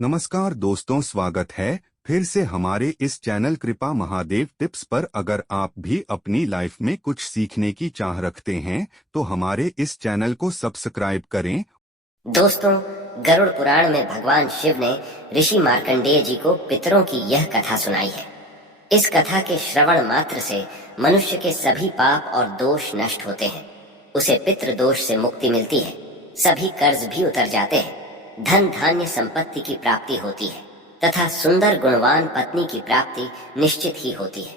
नमस्कार दोस्तों, स्वागत है फिर से हमारे इस चैनल कृपा महादेव टिप्स पर। अगर आप भी अपनी लाइफ में कुछ सीखने की चाह रखते हैं तो हमारे इस चैनल को सब्सक्राइब करें। दोस्तों, गरुड़ पुराण में भगवान शिव ने ऋषि मार्कंडेय जी को पितरों की यह कथा सुनाई है। इस कथा के श्रवण मात्र से मनुष्य के सभी पाप और दोष नष्ट होते हैं। उसे पितृ दोष से मुक्ति मिलती है। सभी कर्ज भी उतर जाते हैं। धन धान्य संपत्ति की प्राप्ति होती है तथा सुंदर गुणवान पत्नी की प्राप्ति निश्चित ही होती है।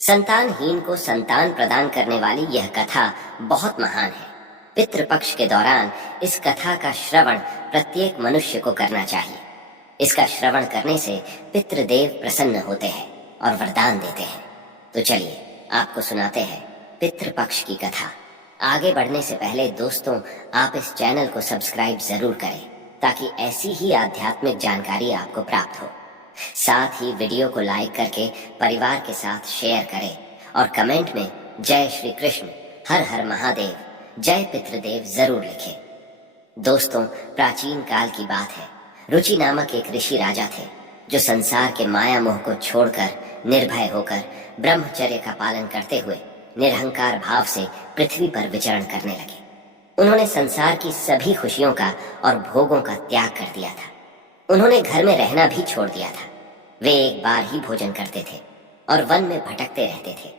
संतानहीन को संतान प्रदान करने वाली यह कथा बहुत महान है। पितृपक्ष के दौरान इस कथा का श्रवण प्रत्येक मनुष्य को करना चाहिए। इसका श्रवण करने से पितृदेव प्रसन्न होते हैं और वरदान देते हैं। तो चलिए आपको सुनाते हैं पितृपक्ष की कथा। आगे बढ़ने से पहले दोस्तों, आप इस चैनल को सब्सक्राइब जरूर करें ताकि ऐसी ही आध्यात्मिक जानकारी आपको प्राप्त हो। साथ ही वीडियो को लाइक करके परिवार के साथ शेयर करें और कमेंट में जय श्री कृष्ण, हर हर महादेव, जय पितृदेव जरूर लिखें। दोस्तों, प्राचीन काल की बात है। रुचि नामक एक ऋषि राजा थे जो संसार के माया मोह को छोड़कर निर्भय होकर ब्रह्मचर्य का पालन करते हुए निरहंकार भाव से पृथ्वी पर विचरण करने लगे। उन्होंने संसार की सभी खुशियों का और भोगों का त्याग कर दिया था। उन्होंने घर में रहना भी छोड़ दिया था। वे एक बार ही भोजन करते थे और वन में भटकते रहते थे।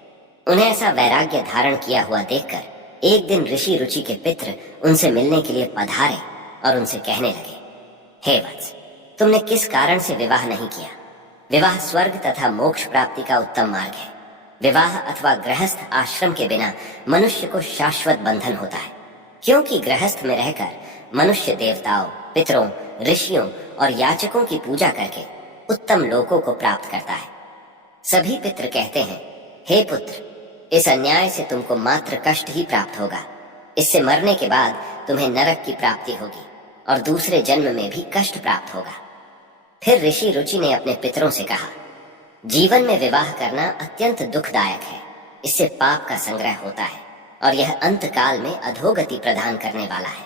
उन्हें ऐसा वैराग्य धारण किया हुआ देखकर एक दिन ऋषि रुचि के पितृ उनसे मिलने के लिए पधारे और उनसे कहने लगे, हे वत्स, तुमने किस कारण से विवाह नहीं किया? विवाह स्वर्ग तथा मोक्ष प्राप्ति का उत्तम मार्ग है। विवाह अथवा गृहस्थ आश्रम के बिना मनुष्य को शाश्वत बंधन होता है, क्योंकि गृहस्थ में रहकर मनुष्य देवताओं, पितरों, ऋषियों और याचकों की पूजा करके उत्तम लोकों को प्राप्त करता है। सभी पितृ कहते हैं, हे पुत्र, इस अन्याय से तुमको मात्र कष्ट ही प्राप्त होगा। इससे मरने के बाद तुम्हें नरक की प्राप्ति होगी और दूसरे जन्म में भी कष्ट प्राप्त होगा। फिर ऋषि रुचि ने अपने पितरों से कहा, जीवन में विवाह करना अत्यंत दुखदायक है। इससे पाप का संग्रह होता है और यह अंत काल में अधोगति प्रदान करने वाला है।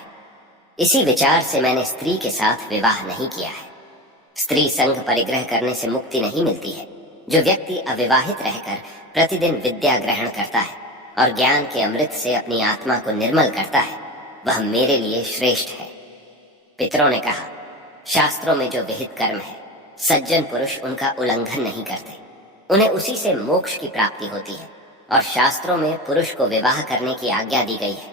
इसी विचार से मैंने स्त्री के साथ विवाह नहीं किया है। स्त्री संग परिग्रह करने से मुक्ति नहीं मिलती है। जो व्यक्ति अविवाहित रहकर प्रतिदिन विद्या ग्रहण करता है और ज्ञान के अमृत से अपनी आत्मा को निर्मल करता है, वह मेरे लिए श्रेष्ठ है। पितरों ने कहा, शास्त्रों में जो विहित कर्म है, सज्जन पुरुष उनका उल्लंघन नहीं करते। उन्हें उसी से मोक्ष की प्राप्ति होती है और शास्त्रों में पुरुष को विवाह करने की आज्ञा दी गई है।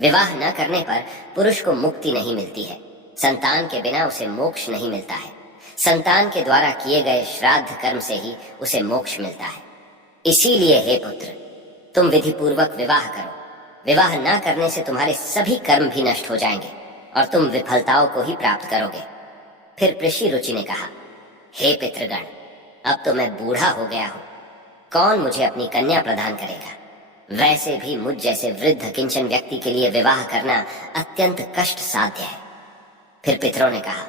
विवाह न करने पर पुरुष को मुक्ति नहीं मिलती है। संतान के बिना उसे मोक्ष नहीं मिलता है। संतान के द्वारा किए गए श्राद्ध कर्म से ही उसे मोक्ष मिलता है। इसीलिए हे पुत्र, तुम विधि पूर्वक विवाह करो। विवाह न करने से तुम्हारे सभी कर्म भी नष्ट हो जाएंगे और तुम विफलताओं को ही प्राप्त करोगे। फिर ऋषि रुचि ने कहा, हे पितृगण, अब तो मैं बूढ़ा हो गया हूँ। कौन मुझे अपनी कन्या प्रदान करेगा? वैसे भी मुझ जैसे वृद्ध किंचन व्यक्ति के लिए विवाह करना अत्यंत कष्ट साध्य है। फिर पितरों ने कहा,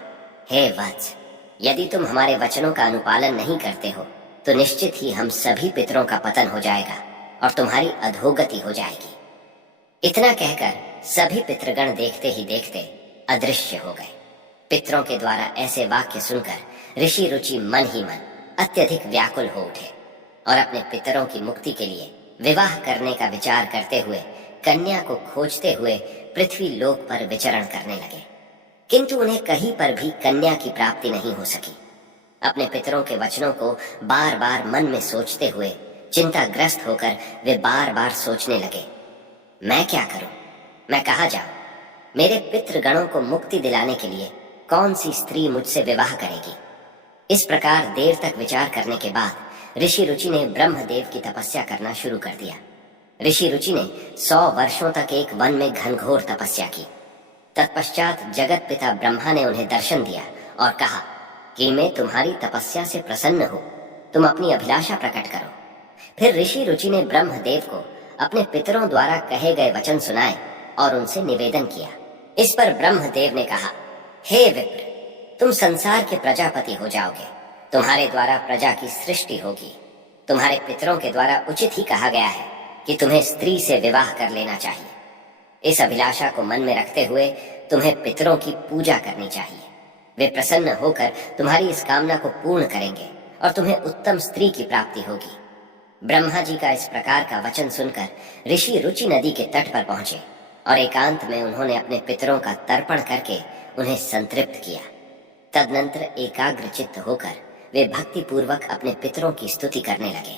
हे वत्स, यदि तुम हमारे वचनों का अनुपालन नहीं करते हो तो निश्चित ही हम सभी पितरों का पतन हो जाएगा और तुम्हारी अधोगति हो जाएगी। इतना कहकर सभी पितृगण देखते ही देखते अदृश्य हो गए। पितरों के द्वारा ऐसे वाक्य सुनकर ऋषि रुचि मन ही मन अत्यधिक व्याकुल हो उठे और अपने पितरों की मुक्ति के लिए विवाह करने का विचार करते हुए कन्या को खोजते हुए पृथ्वी लोक पर विचरण करने लगे। किंतु उन्हें कहीं पर भी कन्या की प्राप्ति नहीं हो सकी। अपने पितरों के वचनों को बार बार मन में सोचते हुए चिंताग्रस्त होकर वे बार बार सोचने लगे, मैं क्या करूं? मैं कहाँ जाऊं? मेरे पितृगणों को मुक्ति दिलाने के लिए कौन सी स्त्री मुझसे विवाह करेगी? इस प्रकार देर तक विचार करने के बाद ऋषि रुचि ने ब्रह्मदेव की तपस्या करना शुरू कर दिया। ऋषि रुचि ने 100 वर्षों तक एक वन में घनघोर तपस्या की। तत्पश्चात जगत पिता ब्रह्मा ने उन्हें दर्शन दिया और कहा कि मैं तुम्हारी तपस्या से प्रसन्न हूँ, तुम अपनी अभिलाषा प्रकट करो। फिर ऋषि रुचि ने ब्रह्मदेव को अपने पितरों द्वारा कहे गए वचन सुनाए और उनसे निवेदन किया। इस पर ब्रह्मदेव ने कहा, हे विप्र, तुम संसार के प्रजापति हो जाओगे। तुम्हारे द्वारा प्रजा की सृष्टि होगी। तुम्हारे पितरों के द्वारा उचित ही कहा गया है कि तुम्हें स्त्री से विवाह कर लेना चाहिए। इस अभिलाषा को मन में रखते हुए तुम्हें पितरों की पूजा करनी चाहिए। वे प्रसन्न होकर तुम्हारी इस कामना को पूर्ण करेंगे और तुम्हें उत्तम स्त्री की प्राप्ति होगी। ब्रह्मा जी का इस प्रकार का वचन सुनकर ऋषि रुचि नदी के तट पर पहुंचे और एकांत में उन्होंने अपने पितरों का तर्पण करके उन्हें संतृप्त किया। तदनंतर एकाग्र चित्त होकर वे भक्ति पूर्वक अपने पितरों की स्तुति करने लगे।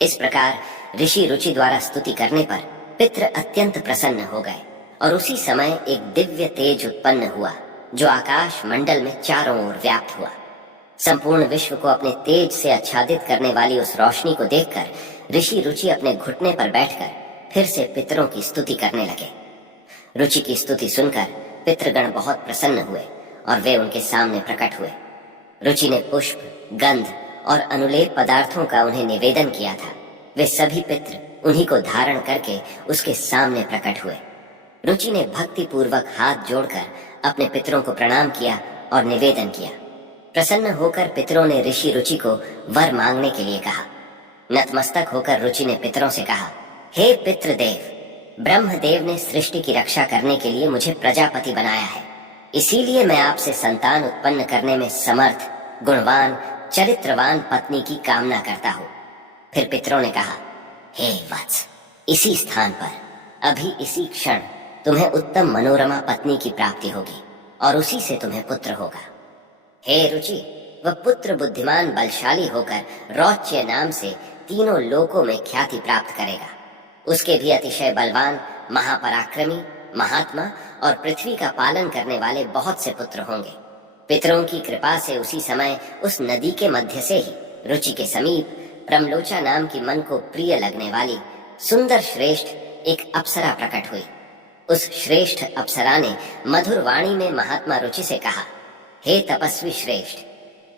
इस प्रकार ऋषि रुचि द्वारा स्तुति करने पर पितृ अत्यंत प्रसन्न हो गए और उसी समय एक दिव्य तेज उत्पन्न हुआ जो आकाश मंडल में चारों ओर व्याप्त हुआ। संपूर्ण विश्व को अपने तेज से आच्छादित करने वाली उस रोशनी को देखकर ऋषि रुचि अपने घुटने पर बैठकर फिर से पितरों की स्तुति करने लगे। रुचि की स्तुति सुनकर पितृगण बहुत प्रसन्न हुए और वे उनके सामने प्रकट हुए। रुचि ने पुष्प, गंध और अनुलेप पदार्थों का उन्हें निवेदन किया था। वे सभी पितृ उन्हीं को धारण करके उसके सामने प्रकट हुए। रुचि ने भक्ति पूर्वक हाथ जोड़कर अपने पितरों को प्रणाम किया और निवेदन किया। प्रसन्न होकर पितरों ने ऋषि रुचि को वर मांगने के लिए कहा। नतमस्तक होकर रुचि ने पितरों से कहा, हे पितृदेव, ब्रह्मदेव ने सृष्टि की रक्षा करने के लिए मुझे प्रजापति बनाया है, इसीलिए मैं आपसे संतान उत्पन्न करने में समर्थ, गुणवान, चरित्रवान पत्नी की कामना करता हूँ। फिर पितरों ने कहा, हे वत्स, इसी स्थान पर अभी इसी क्षण तुम्हें उत्तम मनोरमा पत्नी की प्राप्ति होगी और उसी से तुम्हें पुत्र होगा। हे रुचि, वह पुत्र बुद्धिमान बलशाली होकर रौच्य नाम से तीनों लोकों में ख्याति प्राप्त करेगा। उसके भी अतिशय बलवान, महापराक्रमी, महात्मा और पृथ्वी का पालन करने वाले बहुत से पुत्र होंगे। पितरों की कृपा से उसी समय उस नदी के मध्य से ही रुचि के समीप प्रमलोचा नाम की मन को प्रिय लगने वाली सुंदर श्रेष्ठ एक अप्सरा प्रकट हुई। उस श्रेष्ठ अप्सरा ने मधुर वाणी में महात्मा रुचि से कहा, हे तपस्वी श्रेष्ठ,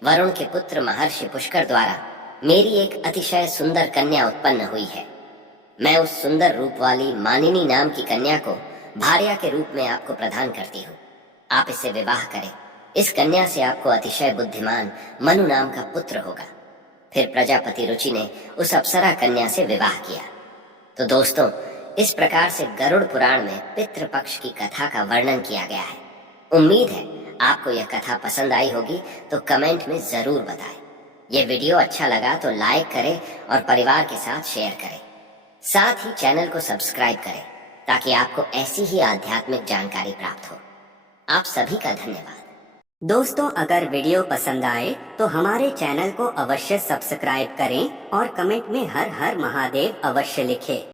वरुण के पुत्र महर्षि पुष्कर द्वारा मेरी एक अतिशय सुंदर कन्या उत्पन्न हुई है। मैं उस सुंदर रूप वाली मानिनी नाम की कन्या को भार्या के रूप में आपको प्रदान करती हूँ। आप इससे विवाह करें। इस कन्या से आपको अतिशय बुद्धिमान मनु नाम का पुत्र होगा। फिर प्रजापति रुचि ने उस अप्सरा कन्या से विवाह किया। तो दोस्तों, इस प्रकार से गरुड़ पुराण में पितृपक्ष की कथा का वर्णन किया गया है। उम्मीद है आपको यह कथा पसंद आई होगी, तो कमेंट में जरूर बताएं। यह वीडियो अच्छा लगा तो लाइक करें और परिवार के साथ शेयर करें। साथ ही चैनल को सब्सक्राइब करें ताकि आपको ऐसी ही आध्यात्मिक जानकारी प्राप्त हो। आप सभी का धन्यवाद। दोस्तों, अगर वीडियो पसंद आए तो हमारे चैनल को अवश्य सब्सक्राइब करें और कमेंट में हर हर महादेव अवश्य लिखें।